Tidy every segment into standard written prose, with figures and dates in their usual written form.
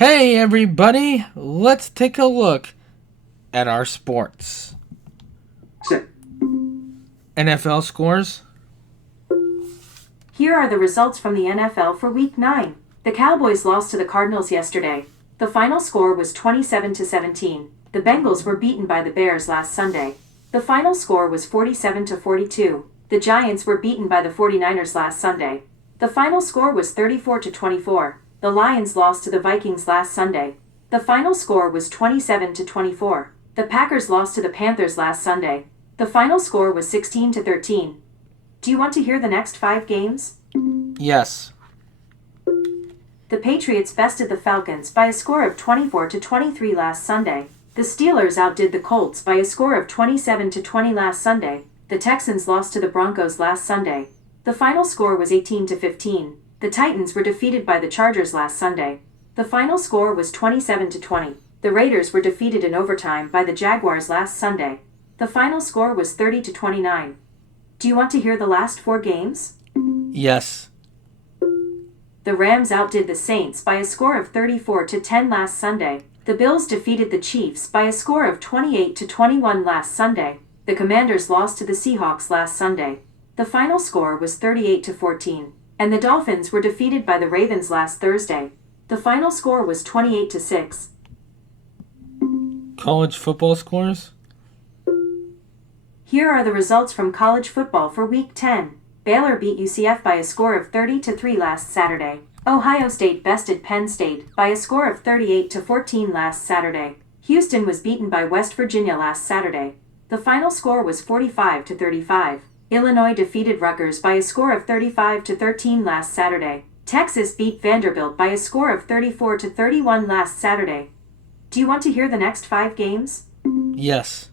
Hey everybody, let's take a look at our sports. NFL scores. Here are the results from the NFL for Week 9. The Cowboys lost to the Cardinals yesterday. The final score was 27-17. The Bengals were beaten by the Bears last Sunday. The final score was 47-42. The Giants were beaten by the 49ers last Sunday. The final score was 34-24. The Lions lost to the Vikings last Sunday. The final score was 27-24. The Packers lost to the Panthers last Sunday. The final score was 16-13. Do you want to hear the next 5 games? Yes. The Patriots bested the Falcons by a score of 24-23 last Sunday. The Steelers outdid the Colts by a score of 27-20 last Sunday. The Texans lost to the Broncos last Sunday. The final score was 18-15. The Titans were defeated by the Chargers last Sunday. The final score was 27-20. The Raiders were defeated in overtime by the Jaguars last Sunday. The final score was 30-29. Do you want to hear the last 4 games? Yes. The Rams outdid the Saints by a score of 34-10 last Sunday. The Bills defeated the Chiefs by a score of 28-21 last Sunday. The Commanders lost to the Seahawks last Sunday. The final score was 38-14. And the Dolphins were defeated by the Ravens last Thursday. The final score was 28-6. College football scores. Here are the results from college football for Week 10. Baylor beat UCF by a score of 30-3 last Saturday. Ohio State bested Penn State by a score of 38-14 last Saturday. Houston was beaten by West Virginia last Saturday. The final score was 45-35. Illinois defeated Rutgers by a score of 35-13 last Saturday. Texas beat Vanderbilt by a score of 34-31 last Saturday. Do you want to hear the next 5 games? Yes.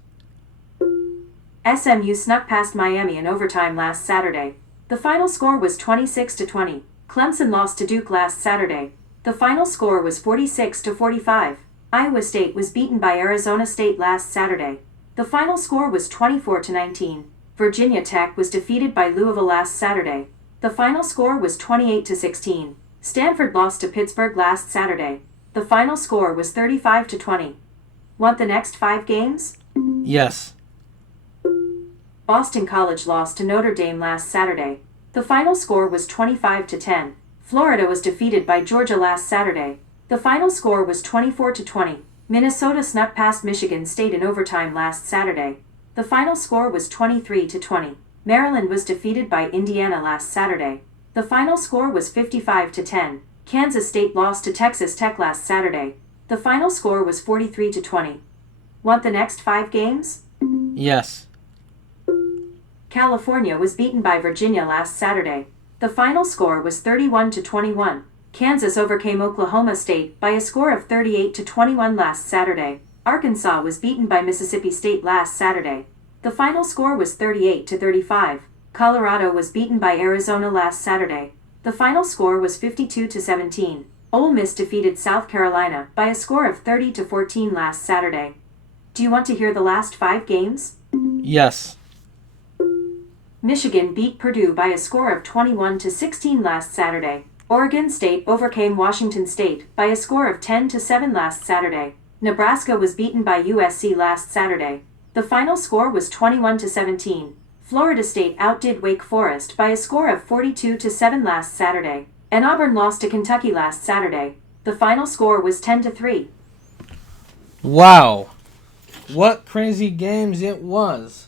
SMU snuck past Miami in overtime last Saturday. The final score was 26-20. Clemson lost to Duke last Saturday. The final score was 46-45. Iowa State was beaten by Arizona State last Saturday. The final score was 24-19. Virginia Tech was defeated by Louisville last Saturday. The final score was 28-16. Stanford lost to Pittsburgh last Saturday. The final score was 35-20. Want the next 5 games? Yes. Boston College lost to Notre Dame last Saturday. The final score was 25-10. Florida was defeated by Georgia last Saturday. The final score was 24-20. Minnesota snuck past Michigan State in overtime last Saturday. The final score was 23-20. Maryland was defeated by Indiana last Saturday. The final score was 55-10. Kansas State lost to Texas Tech last Saturday. The final score was 43-20. Want the next 5 games? Yes. California was beaten by Virginia last Saturday. The final score was 31-21. Kansas overcame Oklahoma State by a score of 38-21 last Saturday. Arkansas was beaten by Mississippi State last Saturday. The final score was 38-35. Colorado was beaten by Arizona last Saturday. The final score was 52-17. Ole Miss defeated South Carolina by a score of 30-14 last Saturday. Do you want to hear the last 5 games? Yes. Michigan beat Purdue by a score of 21-16 last Saturday. Oregon State overcame Washington State by a score of 10-7 last Saturday. Nebraska was beaten by USC last Saturday. The final score was 21-17. Florida State outdid Wake Forest by a score of 42-7 last Saturday. And Auburn lost to Kentucky last Saturday. The final score was 10-3. Wow. What crazy games it was.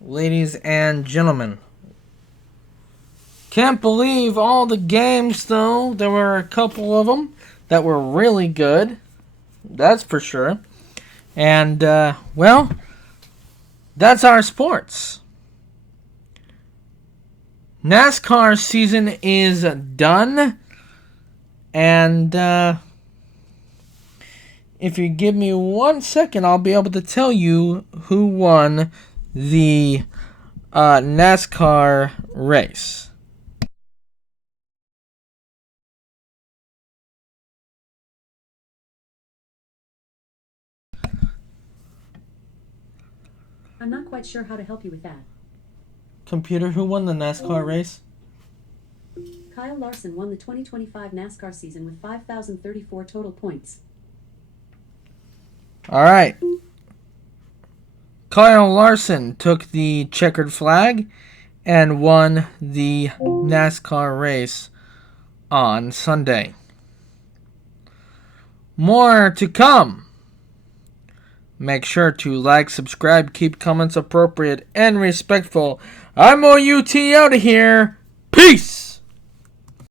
Ladies and gentlemen. Can't believe all the games, though. There were a couple of them that were really good. That's for sure. And, well, that's our sports. NASCAR season is done. And, if you give me 1 second, I'll be able to tell you who won the NASCAR race. I'm not quite sure how to help you with that. Computer, who won the NASCAR race? Kyle Larson won the 2025 NASCAR season with 5,034 total points. All right. Kyle Larson took the checkered flag and won the NASCAR race on Sunday. More to come. Make sure to like, subscribe, keep comments appropriate and respectful. I'm OUT out of here. Peace!